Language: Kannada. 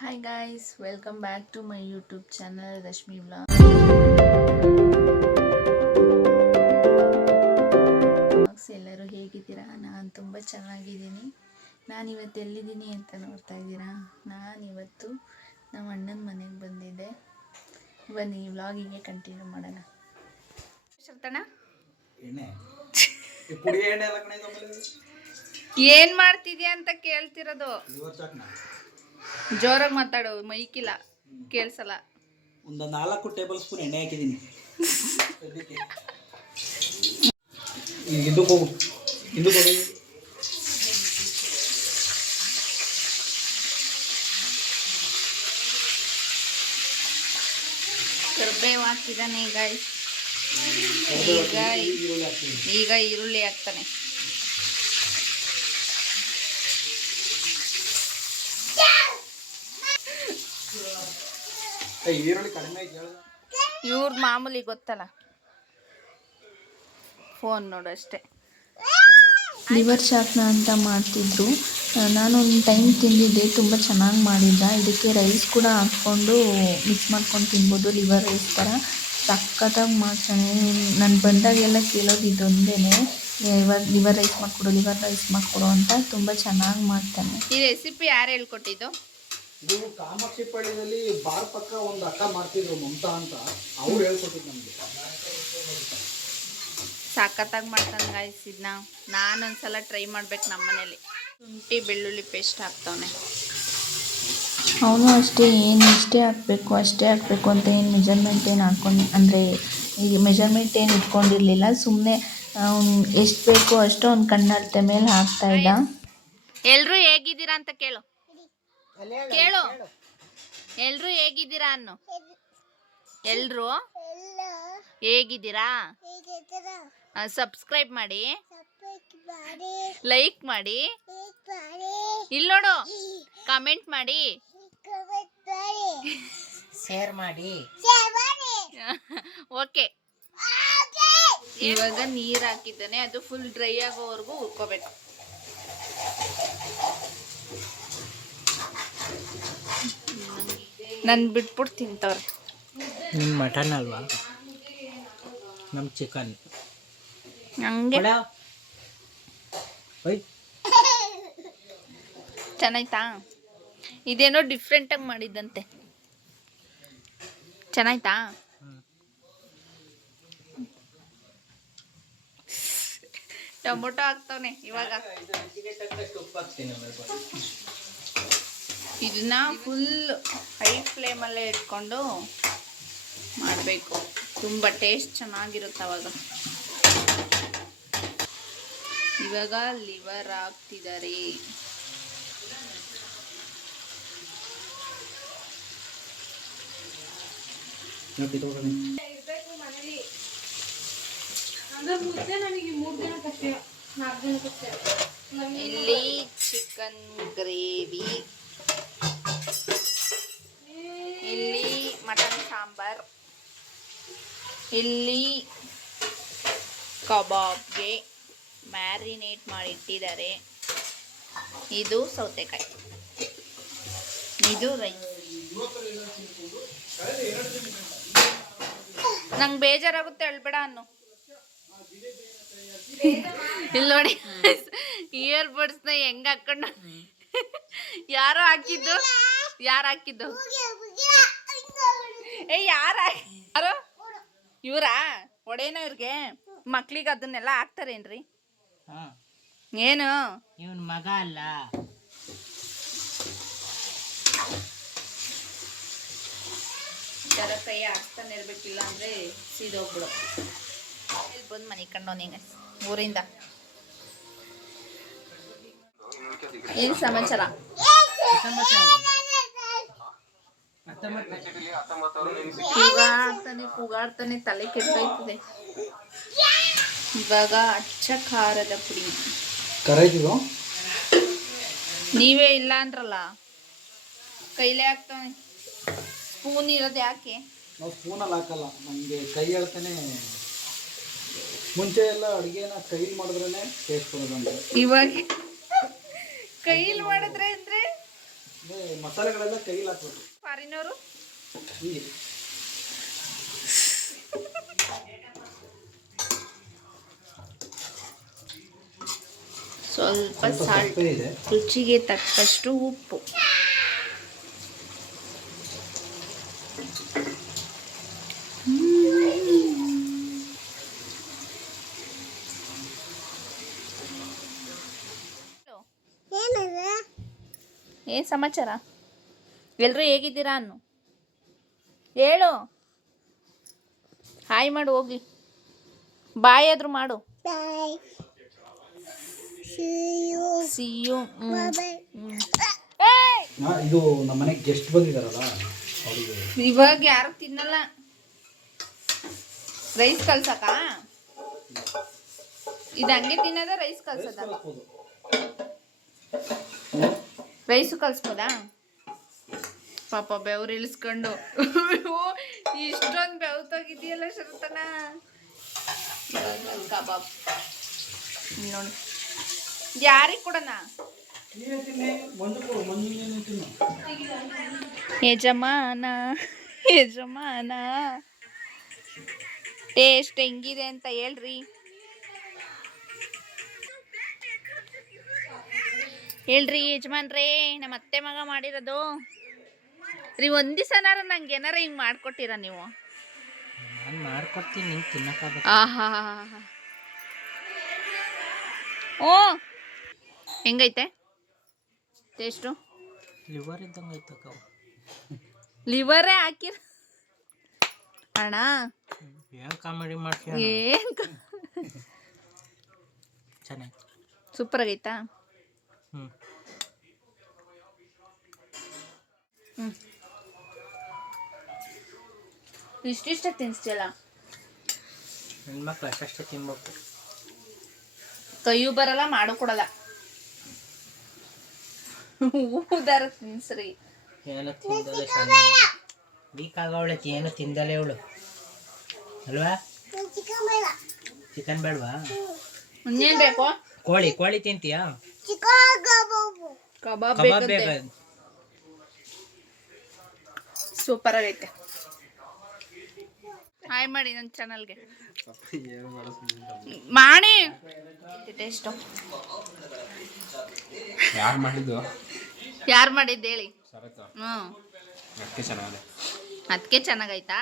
Hi guys welcome back to my YouTube channel Rashmi vlog ಎಲ್ಲರೂ ಹೇಗಿದ್ದೀರಾ? ನಾನು ತುಂಬ ಚೆನ್ನಾಗಿದ್ದೀನಿ. ನಾನು ಇವತ್ತು ಎಲ್ಲಿದ್ದೀನಿ ಅಂತ ನೋಡ್ತಾ ಇದ್ದೀರಾ? ನಾನು ಇವತ್ತು ನಮ್ಮ ಅಣ್ಣನ ಮನೆಗೆ ಬಂದಿದ್ದೆ. ಬನ್ನಿ ವ್ಲಾಗಿಗೆ ಕಂಟಿನ್ಯೂ ಮಾಡೋಣ. ಏನು ಮಾಡ್ತಿದ್ಯಾ ಅಂತ ಕೇಳ್ತಿರೋದು. ಜೋರಾಗಿ ಮಾತಾಡು ಮೈಕಿಲ್ಲ ಕೇಳಿಸಲ್ಲ. ಒಂದು ನಾಲ್ಕು ಟೇಬಲ್ ಸ್ಪೂನ್ ಎಣ್ಣೆ ಹಾಕಿದ್ದೀನಿ. ಈಗ ಇದಕ್ಕೆ ಹೋಗು ಇದಕ್ಕೆ ಹೋಗಿ. ಕರ್ಬೇವು ಹಾಕಿದಾನೆ ಈಗ. ಈರುಳ್ಳಿ ಈಗ ಈರುಳ್ಳಿ ಹಾಕ್ತಾನೆ ಏ, ಈರುಳ್ಳಿ ಕಡಿಮೆ ಐತೆ ಹೇಳ್ದ ಇವ್ರ ಮಾಮೂಲಿ ಗೊತ್ತಲ್ಲ. ಫೋನ್ ನೋಡು ಅಷ್ಟೇ. ಲಿವರ್ ಶಾಪ್ನ ಅಂತ ಮಾಡ್ತಿದ್ರು. ನಾನು ಒಂದು ಟೈಮ್ ತಿಂದಿದ್ದೆ ತುಂಬ ಚೆನ್ನಾಗಿ ಮಾಡಿದ್ದ. ಇದಕ್ಕೆ ರೈಸ್ ಕೂಡ ಹಾಕ್ಕೊಂಡು ಮಿಕ್ಸ್ ಮಾಡ್ಕೊಂಡು ತಿನ್ಬೋದು ಲಿವರ್ ರೈಸ್ ಥರ ಸಕ್ಕತ್ತಾಗಿ ಮಾಡ್ತಾನೆ ನಾನು ಬಂದಾಗೆಲ್ಲ ಕೇಳೋದು ಇದೊಂದೇ ಇವಾಗ ಲಿವರ್ ರೈಸ್ ಮಾಡಿಕೊಡು ಲಿವರ್ ರೈಸ್ ಮಾಡಿಕೊಡು ಅಂತ ತುಂಬ ಚೆನ್ನಾಗಿ ಮಾಡ್ತಾನೆ. ಈ ರೆಸಿಪಿ ಯಾರು ಹೇಳ್ಕೊಟ್ಟಿದ್ದು? ಇದು ಕಾಮಾಕ್ಷಿ ಪಳ್ಳಿಯಲ್ಲಿ ಬಾರ್ ಪಕ್ಕ ಒಂದು ಅಕ್ಕ ಮಾಡ್ತಿದ್ರು ಮಮತಾ ಅಂತ ಅವ್ರು ಹೇಳ್ಕೊಟ್ಟಿದ್ ನಮಗೆ. ಸಖತ್ತಾಗಿ ಮಾಡ್ತಾನೆ ಗಾಯ್ಸ್ ಇದನ್ನ ನಾನು ಒಂದ್ಸಲ ಟ್ರೈ ಮಾಡ್ಬೇಕು ನಮ್ಮ ಮನೇಲಿ. ಶುಂಠಿ ಬೆಳ್ಳುಳ್ಳಿ ಪೇಸ್ಟ್ ಹಾಕ್ತವನೆ. ಅವನು ಅಷ್ಟೇ ಏನು ಇಷ್ಟೇ ಹಾಕ್ಬೇಕು ಅಷ್ಟೇ ಹಾಕ್ಬೇಕು ಅಂತ ಏನು ಮೆಜರ್ಮೆಂಟ್ ಏನು ಹಾಕೊಂಡು ಅಂದರೆ ಈ ಮೆಜರ್ಮೆಂಟ್ ಏನು ಇಟ್ಕೊಂಡಿರಲಿಲ್ಲ ಸುಮ್ಮನೆ ಅವ್ನು ಎಷ್ಟು ಬೇಕೋ ಅಷ್ಟು ಅವ್ನು ಕಣ್ಣಳತೆ ಮೇಲೆ ಹಾಕ್ತಾ ಇದ್ದ. ಎಲ್ಲರೂ ಹೇಗಿದ್ದೀರಾ ಅಂತ ಕೇಳು. ಕೇಳು. ಎಲ್ರು ಹೇಗಿದ್ದೀರಾ ಅನ್ನು? ಎಲ್ರು? ಹೇಗಿದ್ದೀರಾ? ಸಬ್ಸ್ಕ್ರೈಬ್ ಮಾಡಿ. ಲೈಕ್ ಮಾಡಿ. ಇಲ್ಲಿ ನೋಡು ಕಮೆಂಟ್ ಮಾಡಿ. ಶೇರ್ ಮಾಡಿ. ಓಕೆ ಇವಾಗ ನೀರ್ ಹಾಕಿದ್ದಾನೆ ಅದು ಫುಲ್ ಡ್ರೈ ಆಗೋವರೆಗೂ ಹುರ್ಕೋಬೇಕು. ನನ್ ಬಿಟ್ಬಿಟ್ಟು ತಿಂತವ್ರೆ. ನಿಮ್ಮ ಮಟನ್ ಅಲ್ವಾ? ನಮ್ಮ ಚಿಕನ್ ಹಂಗೆ. ಚೆನ್ನಾಯ್ತಾ? ಇದೇನೋ ಡಿಫ್ರೆಂಟಾಗಿ ಮಾಡಿದ್ದಂತೆ. ಚೆನ್ನಾಯ್ತಾ? ಟೊಮೊಟೊ ಹಾಕ್ತವನೆ ಇವಾಗ. ಇದನ್ನ ಫುಲ್ ಹೈ ಫ್ಲೇಮಲ್ಲೇ ಇಟ್ಕೊಂಡು ಮಾಡಬೇಕು. ತುಂಬ ಟೇಸ್ಟ್ ಚೆನ್ನಾಗಿರುತ್ತೆ ಅವಾಗ. ಇವಾಗ ಲಿವರ್ ಹಾಕ್ತಿದ್ದಾರೆ. ಇಲ್ಲಿ ಚಿಕನ್ ಗ್ರೇವಿ ಮಟನ್ ಸಾಂಬಾರ್. ಇಲ್ಲಿ ಕಬಾಬ್ಗೆ ಮ್ಯಾರಿನೇಟ್ ಮಾಡಿ ಇಟ್ಟಿದ್ದಾರೆ ಇದು ಸೌತೆಕಾಯಿ. ಇದು ರೈಸ್. ನಂಗೆ ಬೇಜಾರಾಗುತ್ತೆ ಅಳ್ಬೇಡ ಅನ್ನು. ಇಲ್ಲಿ ನೋಡಿ ಇಯರ್ ಬಡ್ಸ್ನ ಹೆಂಗ್ ಹಾಕೊಂಡು ಯಾರೋ ಹಾಕಿದ್ದು? ಯಾರು ಹಾಕಿದ್ದು? ಏ ಯಾರ? ಯಾರು? ಇವ್ರಾ? ಒಡೇನ ಇವ್ರಿಗೆ? ಮಕ್ಳಿಗೆ ಅದನ್ನೆಲ್ಲ ಹಾಕ್ತಾರೇನ್ರಿ? ಏನು? ಇವನ್ ಮಗ ಅಲ್ಲ. ಜರ ಕೈ ಹಾಕ್ತಾನೆ ಇರ್ಬೇಕಿಲ್ಲ ಅಂದ್ರೆ ಸೀದೋಗ್ಬಿಡು. ಇಲ್ಲಿ ಬಂದು ಮನೆ ಕಂಡು ನಿಂಗೆ ಊರಿಂದ? ಏನ್ ಸಮಾಚಾರ? ಕೂಗಾಡ್ತಾನೆ ಕೂಗಾಡ್ತಾನೆ ತಲೆ ಕೆಟ್ಟೋಯ್ತದೆ. ಇವಾಗ ಅಚ್ಚ ಖಾರದ ಪುಡಿ. ಕರೈತಿದು ನೀವೇ ಇಲ್ಲ ಅಂದ್ರಲ್ಲ? ಕೈಲೇ ಹಾಕ್ತಾನೆ. ಸ್ಪೂನ್ ಇರೋದು ಯಾಕೆ? ನಾವು ಸ್ಪೂನಲ್ಲಿ ಹಾಕಲ್ಲ. ನಮಗೆ ಕೈ ಹೇಳ್ತಾನೆ. ಮುಂಚೆ ಎಲ್ಲ ಅಡುಗೆನ ಕೈಲಿ ಮಾಡಿದ್ರೇ ಟೇಸ್ಟ್ ಬರೋದು ಇವಾಗ ಕೈಲಿ ಮಾಡಿದ್ರೆ ಅಂದ್ರೆ? ಅಂದ್ರೆ ಮಸಾಲೆಗಳೆಲ್ಲ ಕೈಲಿ ಹಾಕ್ಬೇಕು. ಫಾರಿನವರು ಸ್ವಲ್ಪ ಸಾಲ್ಟ್ ರುಚಿಗೆ ತಕ್ಕಷ್ಟು ಉಪ್ಪು. ಏನ್ ಸಮಾಚಾರ? ಎಲ್ರು ಹೇಗಿದ್ದೀರಾ ಅನ್ನು? ಹೇಳು. ಹಾಯ್ ಮಾಡು ಹೋಗ್ಲಿ. ಬಾಯ್ ಆದ್ರೂ ಮಾಡು. ಸಿ ಯು ಹಾ, ಇದು ನಮ್ಮ ಮನೆಗೆ ಗೆಸ್ಟ್ ಬಂದಿದಾರಲ್ಲ ಇವಾಗ ಯಾರು ತಿನ್ನಲ್ಲ? ರೈಸ್ ಕಲ್ಸಕ ಇದು ಹಂಗೆ ತಿನ್ನೋದ ರೈಸ್ ಕಲ್ಸದ ರೈಸು ಕಲ್ಸ್ಬೋದಾ ಪಾಪ ಬೆವ್ರು ಇಳಿಸ್ಕೊಂಡು ಇಷ್ಟೊಂದು ಬೆವ್ ತೆಗಿದೆಯಲ್ಲ ಶರತನ ಕಬಾಬ್ ನೋಡಿ ಯಾರಿಗೆ ಕೊಡೋಣ? ಯಜಮಾನ ಯಜಮಾನ. ಟೇಸ್ಟ್ ಹೆಂಗಿದೆ ಅಂತ ಹೇಳ್ರಿ. ಹೇಳ್ರಿ ಯಜಮಾನ್ರೇ ನಮ್ಮ ಅತ್ತೆ ಮಗ ಮಾಡಿರೋದು. ರೀ ಒಂದ್ ದಿವಸ ನಂಗೆ ಏನಾರ ಹಿಂಗ್ ಮಾಡ್ಕೊಟ್ಟಿರ ನೀವು? ನಾನು ಮಾಡ್ಕೊಡ್ತೀನಿ ನಿಂಗೆ ತಿನ್ನಕ್ಕಾಗತ್ತೆ ಆಹಾ ಓ ಹೆಂಗೈತೆ? ಟೇಸ್ಟು ಲಿವರ್ ಇದ್ದಂಗೆ ಐತಕ್ಕ ಲಿವರೇ ಹಾಕಿರ ಅಣ್ಣ? ಏನು ಕಾಮಿಡಿ ಮಾಡ್ತೀಯ ಏನು ಚೆನ್ನಾಗಿ. ಸೂಪರ್ ಆಗೈತಾ? ಹ್ಞೂ ಹ್ಮ್. ಇಷ್ಟಿಷ್ಟ ತಿನ್ಸ್ತಿಲ್ಲ ಹೆಣ್ಮಕ್ಳು ಅಷ್ಟೇ ತಿನ್ಬೇಕು. ಕೈಯೂ ಬರಲ್ಲ ಮಾಡು ಕೊಡಲ್ಲ. ಊದಾರ ತಿನ್ಸ್ರಿ. ಏನು ತಿಂದಲೆ ಚೆನ್ನಾಗಿ ವೀಕ್ ಆಗವಳೆ ಏನು ತಿಂದಲೇ ಅವಳು. ಅಲ್ವಾ? ಚಿಕನ್ ಬೇಡವಾ? ಇನ್ನೇನ್ ಬೇಕು? ಕೋಳಿ ಕೋಳಿ ತಿಂತೀಯಾ? ಕಬಾಬ್ ಬೇಕಾ ಸೂಪರ್ ಆಗೈತೆ ಹಾಯ್ ಮಾಡಿ ನನ್ನ ಚಾನಲ್ಗೆ ಮಾಡಿ ಟೇಸ್ಟು. ಯಾರು ಮಾಡಿದ್ದು? ಯಾರು ಮಾಡಿದ್ದು ಹೇಳಿ. ಹ್ಞೂ ಅದಕ್ಕೆ ಚೆನ್ನಾಗಿದೆ. ಅದಕ್ಕೆ ಚೆನ್ನಾಗೈತಾ?